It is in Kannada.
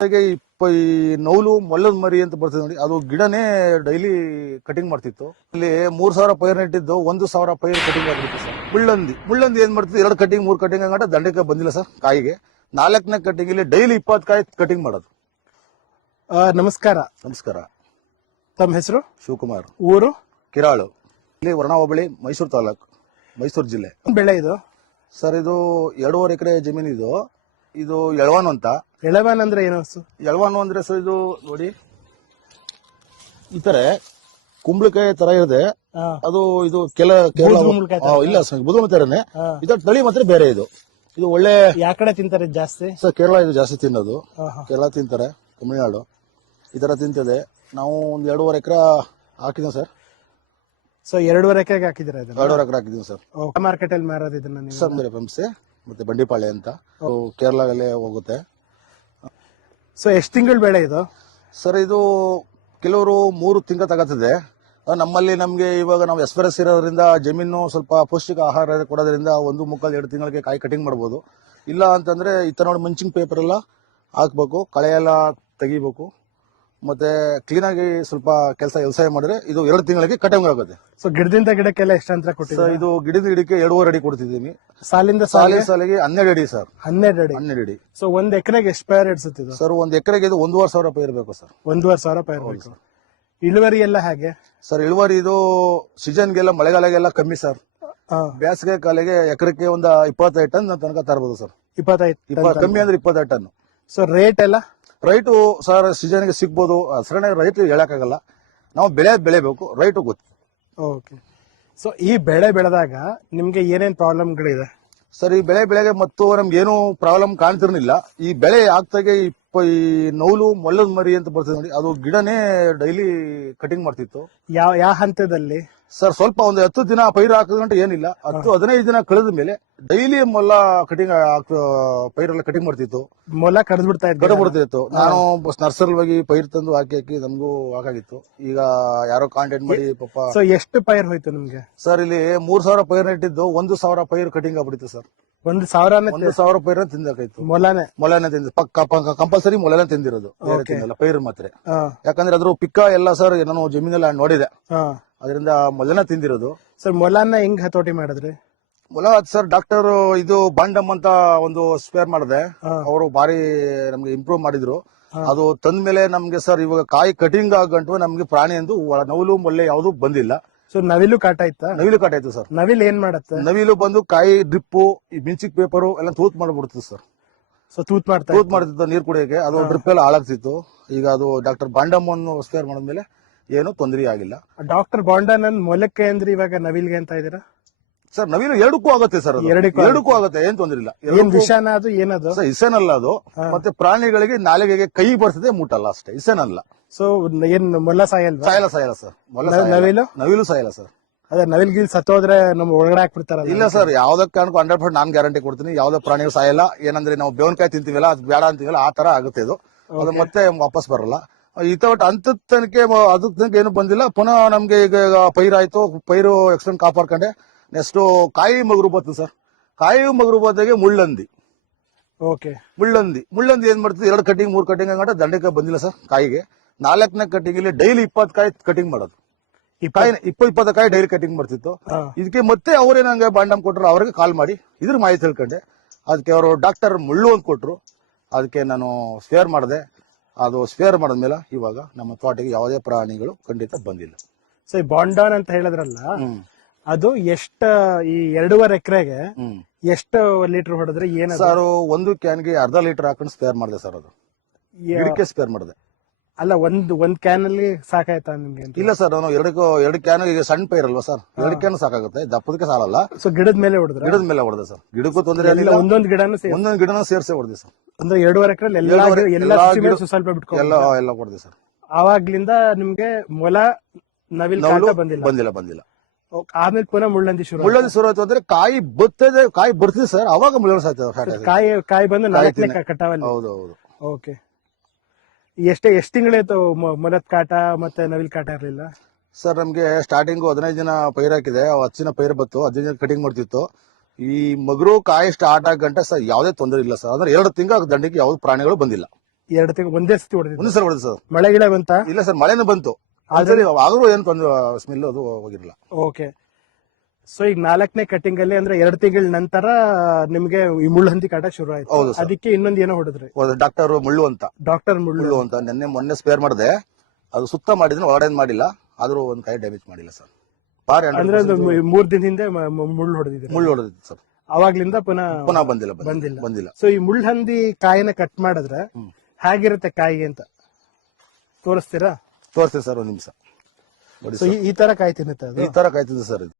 ಹಾಗೆ ಈ ನೌಲು ಮೊಲ್ಲದ ಮರಿ ಅಂತ ಬರ್ತದೆ ನೋಡಿ, ಅದು ಗಿಡನೇ ಡೈಲಿ ಕಟಿಂಗ್ ಮಾಡ್ತಿತ್ತು. ಇಲ್ಲಿ 3000 ಪೈರ್ ನೆಟ್ಟಿದ್ದು 1000 ಪೈರ್ ಕಟಿಂಗ್ ಆಗ್ಬಿಟ್ಟು ಸರ್. ಮುಳ್ಳಂದಿ ಏನ್ ಮಾಡ್ತಿತ್ತು, 2 ಕಟಿಂಗ್ 3 ಕಟಿಂಗ್ ಆಗಂಟ ದಂಡಕ್ಕೆ ಬಂದಿಲ್ಲ ಸರ್. ಕಾಯಿಗೆ 4ನೇ ಕಟಿಂಗ್ ಇಲ್ಲಿ ಡೈಲಿ 20 ಕಾಯಿ ಕಟಿಂಗ್ ಮಾಡೋದು. ನಮಸ್ಕಾರ. ನಮಸ್ಕಾರ. ತಮ್ಮ ಹೆಸರು? ಶಿವಕುಮಾರ್. ಊರು? ಕಿರಾಳು. ಇಲ್ಲಿ ವರ್ಣ ಹೋಬಳಿ, ಮೈಸೂರು ತಾಲೂಕು, ಮೈಸೂರು ಜಿಲ್ಲೆ. ಬೆಳೆ ಇದು ಸರ್ ಇದು 2.5 ಎಕರೆ ಜಮೀನು. ಇದು ಎಳವಾನು ಅಂತ. ಎಳವಾನ್ ಅಂದ್ರೆ ಏನು? ಎಳವಾನು ಅಂದ್ರೆ ಸರ್ ಇದು ನೋಡಿ, ಈ ತರ ಕುಂಬಳಕಾಯಿ ತರ ಇದೆ ಅದು. ಇದು ಇಲ್ಲ ಸರ್, ಬುದುಮ ತರನೇ. ಇದರ ತಳಿ ಮಾತ್ರ ಬೇರೆ. ಇದು ಒಳ್ಳೆ. ಯಾವ ಕಡೆ ತಿಂತಾರೆ ಜಾಸ್ತಿ? ಸರ್ ಕೇರಳ ಇದು ಜಾಸ್ತಿ ತಿನ್ನೋದು. ಕೇರಳ ತಿಂತಾರೆ, ತಮಿಳುನಾಡು ಈ ತರ ತಿಂತದೆ. ನಾವು ಒಂದ್ 2.5 ಎಕರೆ ಹಾಕಿದ್ವಿ ಸರ್. ಸೊ 2.5 ಎಕರೆಗೆ ಹಾಕಿದ್ರೆ? 2.5 ಎಕರೆ ಹಾಕಿದೀವಿ ಸರ್. ಮಾರ್ಕೆಟ್ ಅಲ್ಲಿ ಮಾರೋದು ಇದನ್ನ ನೀವು? ಸರ್ ಬೇರೆ ಪಂಪ್ಸೆ ಮತ್ತೆ ಬಂಡಿಪಾಳ್ಯ ಅಂತ ಕೇರಳದಲ್ಲೇ ಹೋಗುತ್ತೆ. ಸೊ ಎಷ್ಟು ತಿಂಗಳು ಬೆಳೆ ಇದು? ಸರ್ ಇದು ಕೆಲವರು 3 ತಿಂಗಳು ತಗೋತದೆ. ನಮ್ಮಲ್ಲಿ ನಮ್ಗೆ ಇವಾಗ ನಾವು ಎಸ್ಪೆರಸ್ ಇರೋದ್ರಿಂದ ಜಮೀನು ಸ್ವಲ್ಪ ಪೌಷ್ಟಿಕ ಆಹಾರ ಕೊಡೋದ್ರಿಂದ 1-2 ತಿಂಗಳಿಗೆ ಕಾಯಿ ಕಟಿಂಗ್ ಮಾಡಬಹುದು. ಇಲ್ಲ ಅಂತಂದ್ರೆ ಈ ತರ ನೋಡಿ ಮಂಚಿಂಗ್ ಪೇಪರ್ ಎಲ್ಲ ಹಾಕ್ಬೇಕು, ಕಳೆ ಎಲ್ಲ ತೆಗಿಬೇಕು, ಮತ್ತೆ ಕ್ಲೀನ್ ಆಗಿ ಸ್ವಲ್ಪ ವ್ಯವಸಾಯ ಮಾಡಿದ್ರೆ ಇದು 2 ತಿಂಗಳಿಗೆ ಕಟಿಂಗ್ ಆಗುತ್ತೆ. ಸೊ ಗಿಡದಿಂದ ಗಿಡಕ್ಕೆಲ್ಲ ಎಷ್ಟು ಅಂತರ ಕೊಟ್ಟಿದ್ದೀರಾ? ಇದು ಗಿಡದ ಗಿಡಕ್ಕೆ 2.5 ಅಡಿ ಕೊಡ್ತಿದ್ದೀನಿ. ಸಾಲಿಂದ ಸಾಲಿಗೆ 12 ಅಡಿ ಸರ್. 12 ಅಡಿ. ಸೊ 1 ಎಕರೆಗೆ ಎಷ್ಟು ಪೈರ್ ಇಡ್ಸುತ್ತೆ ಸರ್? 1 ಎಕರೆಗೆ ಇದು 1,500 ಪೈರ್ ಬೇಕು ಸರ್. 1,500 ಪೈರ್ ಬೇಕು. ಇಳುವರಿ ಎಲ್ಲ ಹೇಗೆ ಸರ್? ಇಳುವರಿ ಇದು ಸೀಸನ್ಗೆಲ್ಲ ಮಳೆಗಾಲಗೆಲ್ಲ ಕಮ್ಮಿ ಸರ್. ಬೇಸಿಗೆ ಕಾಲಿಗೆ ಎಕರೆಕ್ಕೆ ಒಂದು 25 ಟನ್ ತನಕ ತರಬಹುದು ಸರ್. 25 ಕಮ್ಮಿ ಅಂದ್ರೆ 25 ಟನ್. ಸೊ ರೇಟ್ ಎಲ್ಲ? ರೈಟು ಸರ್ ಸೀಸನ್ಗೆ ಸಿಗ್ಬೋದು, ಸರಣೆ ರೈಟ್ ಹೇಳಕ್ಕಾಗಲ್ಲ. ನಾವು ಬೆಳೆಬೇಕು, ರೈಟು ಗೊತ್ತು. ಓಕೆ. ಸೊ ಈ ಬೆಳೆ ಬೆಳೆದಾಗ ನಿಮ್ಗೆ ಏನೇನ್ ಪ್ರಾಬ್ಲಮ್ಗಳಿದೆ ಸರ್? ಈ ಬೆಳೆಗೆ ಮತ್ತು ನಮ್ಗೆ ಏನು ಪ್ರಾಬ್ಲಮ್ ಕಾಣ್ತಿರ್ಲಿಲ್ಲ. ಈ ಬೆಳೆ ಆಗ್ತಾಗೆ ಈ ನೌಲು ಮೊಲ್ಲದ ಮರಿ ಅಂತ ಬರ್ತದೆ ನೋಡಿ, ಅದು ಗಿಡನೇ ಡೈಲಿ ಕಟಿಂಗ್ ಮಾಡ್ತಿತ್ತು. ಯಾವ ಹಂತದಲ್ಲಿ ಸರ್? ಸ್ವಲ್ಪ ಒಂದು 10 ದಿನ ಪೈರು ಹಾಕಿದ್ರೆ ಏನಿಲ್ಲ, 10-15 ದಿನ ಕಳೆದ ಮೇಲೆ ಡೈಲಿ ಮೊಲ್ಲ ಕಟಿಂಗ್ ಪೈರೆಲ್ಲ ಕಟಿಂಗ್ ಮಾಡ್ತಿತ್ತು. ಮೊಲ ಕಡ್ದ್ಬಿಡ್ತಿತ್ತು. ನಾನು ನರ್ಸರಿ ಹೋಗಿ ಪೈರ್ ತಂದು ಹಾಕಿ ನಮಗೂ ಹಾಕಾಗಿತ್ತು. ಈಗ ಯಾರೋ ಕಾಂಟ್ಯಾಕ್ಟ್ ಮಾಡಿ ಪಾಪ. ಸೊ ಎಷ್ಟು ಪೈರ್ ಹೋಯ್ತು ನಿಮ್ಗೆ? ಸರ್ ಇಲ್ಲಿ 3000 ಪೈರ್ ನೆಟ್ಟಿದ್ದು 1000 ಪೈರ್ ಕಟಿಂಗ್ ಆಗ್ಬಿಟ್ಟಿತ್ತು ಸರ್. 1,000 ಪೈರ್ ತಿಂದಾಕಾಯ್ತು. ಮೊಲನೆ ತಿಂದ ಕಂಪಲ್ಸರಿ ಮೊಲನೆ ತಿಂದಿರೋದು, ಪೈರ್ ಮಾತ್ರ. ಯಾಕಂದ್ರೆ ಅದ್ರ ಪಿಕ್ಕ ಎಲ್ಲ ಸರ್ ನಾನು ಜಮೀನೆಲ್ಲ ನೋಡಿದೆ, ಅದರಿಂದ ಮೊಲನ ತಿಂದಿರೋದು. ಸರ್ ಮೊಲನ ಹೆಂಗ್ ಹತೋಟಿ ಮಾಡಿದ್ರಿ? ಮೊಲ ಸರ್ ಡಾಕ್ಟರ್ ಇದು ಬಾಂಡಮ್ ಅಂತ ಒಂದು ಸ್ಪೇರ್ ಮಾಡಿದೆ, ಅವರು ಬಾರಿ ನಮ್ಗೆ ಇಂಪ್ರೂವ್ ಮಾಡಿದ್ರು. ಅದು ತಂದ ಮೇಲೆ ನಮ್ಗೆ ಸರ್ ಇವಾಗ ಕಾಯಿ ಕಟಿಂಗ್ ಆಗಂಟು ನಮ್ಗೆ ಪ್ರಾಣಿ ಎಂದು ನವಿಲು ಮೊಲ್ಲೆ ಯಾವ್ದು ಬಂದಿಲ್ಲ. ಸೊ ನವಿಲು ಕಾಟ ಇತ್ತಾ? ನವಿಲು ಕಾಟ ಇತ್ತು ಸರ್. ನವಿಲು ಏನ್ ಮಾಡುತ್ತೆ? ನವಿಲು ಬಂದು ಕಾಯಿ ಡ್ರಿಪ್ಪು, ಈ ಮಿಂಚಿಕ್ ಪೇಪರು ಎಲ್ಲ ತೂತ್ ಮಾಡ್ಬಿಡ್ತಿತ್ತು ಸರ್. ಸೊ ತೂತ್ ಮಾಡ್ತಿತ್ತು ನೀರ್ ಕುಡಿಯೋಕೆ. ಅದು ಡ್ರಿಪ್ ಎಲ್ಲ ಹಾಳಾಗ್ತಿತ್ತು. ಈಗ ಅದು ಡಾಕ್ಟರ್ ಬಾಂಡಮ್ ಅನ್ನು ಸ್ಪೇರ್ ಮಾಡಿದ್ಮೇಲೆ ಏನು ತೊಂದರೆ ಆಗಿಲ್ಲ. ಡಾಕ್ಟರ್ ಬಾಂಡನ್ ಮೊಲಕ್ಕೆ ಅಂದ್ರೆ ಇವಾಗ ನವಿಲ್ಗೆ ಅಂತ ಇದೀರಾ ಸರ್? ನವಿಲು ಎರಡಕ್ಕೂ ಆಗುತ್ತೆ ಸರ್, ಎರಡಕ್ಕೂ ಆಗುತ್ತೆ, ಏನ್ ತೊಂದ್ರೆ ಇಲ್ಲ. ಏನ್ ವಿಷಾನ ಅದು? ಏನದು? ಇಸೇನಲ್ಲ ಅದು. ಮತ್ತೆ ಪ್ರಾಣಿಗಳಿಗೆ ನಾಲಿಗೆಗೆ ಕೈ ಬರ್ತದೆ, ಮುಟ್ಟಲ್ಲ ಅಷ್ಟೇ, ಇಸೇನಲ್ಲ. ಸೊ ಏನ್ ಮೊಲ ಸಾಯಲ್ಲ? ಸಾಯಲ್ಲ ಸರ್. ನವಿಲು ಸಾಯಲ್ಲ ಸರ್. ಅದೇ ನವಿಲ್ ಗಿಲ್ ಸತ್ತೋದ್ರೆ ನಮ್ ಒಳಗಡೆ ಹಾಕ್ಬಿಡ್ತಾರಲ್ಲ? ಇಲ್ಲ ಸರ್, ಯಾವ್ದಕ್ಕೆ ಕಾರಣಕ್ಕೂ 100% ನಾನ್ ಗ್ಯಾರಂಟಿ ಕೊಡ್ತೀನಿ, ಯಾವ್ದೇ ಪ್ರಾಣಿಗಳು ಸಾಯಲ್ಲ. ಏನಂದ್ರೆ ನಾವು ಬೇವನ್ಕಾಯಿ ತಿಂತೀವಲ್ಲ, ಅದು ಬೇಡ ಅಂತೀವಲ್ಲ, ಆ ತರ ಆಗುತ್ತೆ ಇದು. ಅದು ಮತ್ತೆ ವಾಪಸ್ ಬರಲ್ಲ. ಅಂತದ ತನಕ ಏನು ಬಂದಿಲ್ಲ. ಪುನಃ ನಮ್ಗೆ ಈಗ ಪೈರಾಯ್ತು, ಪೈರು ಎಕ್ಸ್ಟೆಂಡ್ ಕಾಪಾಡ್ಕೊಂಡೆ. ನೆಕ್ಸ್ಟ್ ಕಾಯಿ ಮಗುರು ಬರ್ತದೆ ಸರ್. ಕಾಯಿ ಮಗುರು ಬಂದಾಗೆ ಮುಳ್ಳಂದಿ. ಓಕೆ. ಮುಳ್ಳಂದಿ ಏನ್ ಮಾಡ್ತದೆ, 2 ಕಟಿಂಗ್ 3 ಕಟಿಂಗ್ ಆಗಂಟ ದಂಡಕ್ಕೆ ಬಂದಿಲ್ಲ ಸರ್. ಕಾಯಿಗೆ 4ನೇ ಕಟಿಂಗ್ ಇಲ್ಲಿ ಡೈಲಿ 20 ಕಾಯಿ ಕಟಿಂಗ್ ಮಾಡೋದು. 20 ಕಾಯಿ ಡೈಲಿ ಕಟಿಂಗ್ ಮಾಡ್ತಿತ್ತು. ಇದಕ್ಕೆ ಮತ್ತೆ ಅವ್ರೇನಂಗೆ ಬಾಂಡಮ್ ಕೊಟ್ರು, ಅವ್ರಿಗೆ ಕಾಲ್ ಮಾಡಿ ಇದ್ರ ಮಾಹಿತಿ ತಿಳ್ಕೊಂಡೆ. ಅದಕ್ಕೆ ಅವರು ಡಾಕ್ಟರ್ ಮುಳ್ಳು ಅಂತ ಕೊಟ್ರು, ಅದಕ್ಕೆ ನಾನು ಸ್ಪೇರ್ ಮಾಡಿದೆ. ಅದು ಸ್ಪೇರ್ ಮಾಡಿದ್ಮೇಲೆ ಇವಾಗ ನಮ್ಮ ತೋಟಕ್ಕೆ ಯಾವುದೇ ಪ್ರಾಣಿಗಳು ಖಂಡಿತ ಬಂದಿಲ್ಲ. ಸೊ ಈ ಬಾಂಡಾನ್ ಅಂತ ಹೇಳಿದ್ರಲ್ಲ, ಅದು ಎಷ್ಟ ಈ 2.5 ಎಕರೆಗೆ ಎಷ್ಟು ಲೀಟರ್ ಹೊಡೆದ್ರೆ ಏನ ಸರ್? 1 ಕ್ಯಾನ್ಗೆ ಅರ್ಧ ಲೀಟರ್ ಹಾಕೊಂಡು ಸ್ಪೇರ್ ಮಾಡಿದೆ ಸರ್. ಅದು ಗಿಡಕ್ಕೆ ಸ್ಪೇರ್ ಮಾಡಿದೆ. ಅಲ್ಲ, ಒಂದ್ ಕ್ಯಾನ್ ಅಲ್ಲಿ ಸಾಕಾಯ್ತಾ ನಿಮ್ಗೆ? ಇಲ್ಲ ಸರ್, ನಾನು 2 ಕ್ಯಾನ್, ಈಗ ಸಣ್ಣ ಪೈರ್ ಅಲ್ವಾ ಸರ್, 2 ಕ್ಯಾನ್ ಸಾಕಾಗುತ್ತೆ, ದಪ್ಪದಕ್ಕೆ ಸಾಲಲ್ಲ. ಸೊ ಗಿಡದ ಮೇಲೆ ಹೊಡೆದೆ ಸರ್. ಗಿಡಕ್ಕೂ ತೊಂದರೆ ಇಲ್ಲ, ಒಂದೊಂದು ಗಿಡನೂ ಸೇರ್ಸೆ ಹೊಡೆದೆ ಸರ್. ಅಂದ್ರೆ 2.5 ಎಕರೆ ಸ್ವಲ್ಪ ಬಿಟ್ಕೊಂಡು ಎಲ್ಲ ಹೊಡೆದೆ ಸರ್. ಆವಾಗ್ಲಿಂದ ನಿಮ್ಗೆ ಮೊಲ ನವಿಲ್ ಬಂದಿಲ್ಲ. ಆಮೇಲೆ ಪುನಃ ಮುಳ್ಳಂದಿ ಶುರು ಆಯ್ತು. ಅಂದ್ರೆ ಕಾಯಿ ಬರ್ತಿದೆ ಸರ್, ಅವಾಗ ಮುಳ್ಳಂದಿ ಕಾಯಿ ಬಂದು 4ನೇ ಕಟಾವಲ್ಲಿ. ಹೌದು. ಓಕೆ. ಎಷ್ಟು ತಿಂಗಳಾಯ್ತು ಮೊಲದ ಕಾಟ ಮತ್ತೆ ನವಿಲ್ ಕಾಟ ಇರ್ಲಿಲ್ಲ ಸರ್? ನಮ್ಗೆ ಸ್ಟಾರ್ಟಿಂಗ್ 15 ದಿನ ಪೈರ್ ಹಾಕಿದೆ, 10 ದಿನ ಪೈರ್ ಬತ್ತು, 15 ದಿನ ಕಟಿಂಗ್ ಮಾಡ್ತಿತ್ತು. ಈ ಮಗರು ಕಾಯಿ ಸ್ಟಾರ್ಟ್ ಆಗಂಟ ಸರ್ ಯಾವುದೇ ತೊಂದರೆ ಇಲ್ಲ ಸರ್. ಅಂದ್ರೆ 2 ತಿಂಗಳು ದಂಡಿಗೆ ಯಾವ್ದು ಪ್ರಾಣಿಗಳು ಬಂದಿಲ್ಲ. 2 ತಿಂಗಳು ಒಂದೇ ಸತಿ ಹೊಡೆದಿದ್ದು. ಒಂದೇ ಸಲ ಹೊಡೆದು ಸರ್. ಮಳೆ ಗಿಡ ಬಂತ? ಇಲ್ಲ ಸರ್, ಮಳೆನೂ ಬಂತು ಆದ್ರೆ ಆದ್ರೂ ಏನು ತೊಂದ್ರೆ ಸ್ಮೆಲ್ ಅದು ಹೋಗಿರಲಿಲ್ಲ. ಓಕೆ. ಸೊ ಈಗ 4ನೇ ಕಟಿಂಗ್ ಅಲ್ಲಿ ಅಂದ್ರೆ 2 ತಿಂಗಳ ನಂತರ ನಿಮ್ಗೆ ಈ ಮುಳ್ಳಹಂದಿ ಕಾಟ ಶುರು ಆಯ್ತು. ಹೌದು ಸರ್. ಅದಕ್ಕೆ ಇನ್ನೊಂದ್ ಏನೋ ಹೊಡೆದ್ರಿ? ಡಾಕ್ಟರ್ ಮುಳ್ಳು ಅಂತ. ಡಾಕ್ಟರ್ ಮುಳ್ಳು ಮುಳ್ಳು ಅಂತ ಮೊನ್ನೆ ಸ್ಪೇರ್ ಮಾಡಿದೆ. ಅದು ಸುತ್ತ ಮಾಡಿದ್ರೆ ಒಳಗಡೆ ಮಾಡಿಲ್ಲ, ಆದ್ರೂ ಒಂದ್ ಕಾಯಿ ಡ್ಯಾಮೇಜ್ ಮಾಡಿಲ್ಲ ಸರ್. ಅಂದ್ರೆ 3 ದಿನ ಹಿಂದೆ ಮುಳ್ಳು ಹೊಡೆದಿದ್ರು. ಮುಳ್ಳು ಹೊಡೆದಿತ್ತು ಸರ್. ಅವಾಗ್ಲಿಂದ ಪುನಃ ಬಂದಿಲ್ಲ. ಸೊ ಈ ಮುಳ್ಳಹಂದಿ ಕಾಯಿನ ಕಟ್ ಮಾಡಿದ್ರೆ ಹೇಗಿರುತ್ತೆ ಕಾಯಿ ಅಂತ ತೋರಿಸ್ತೀರಾ? ತೋರಿಸ್ತೀವಿ ಸರ್, ಒಂದ್ ನಿಮಿಷ. ಸೊ ಈ ತರ ಕಾಯಿ ತಿನ್ನುತ್ತೆ ಅದು? ಈ ತರ ಕಾಯ್ತಿದೆ ಸರ್ ಇದು.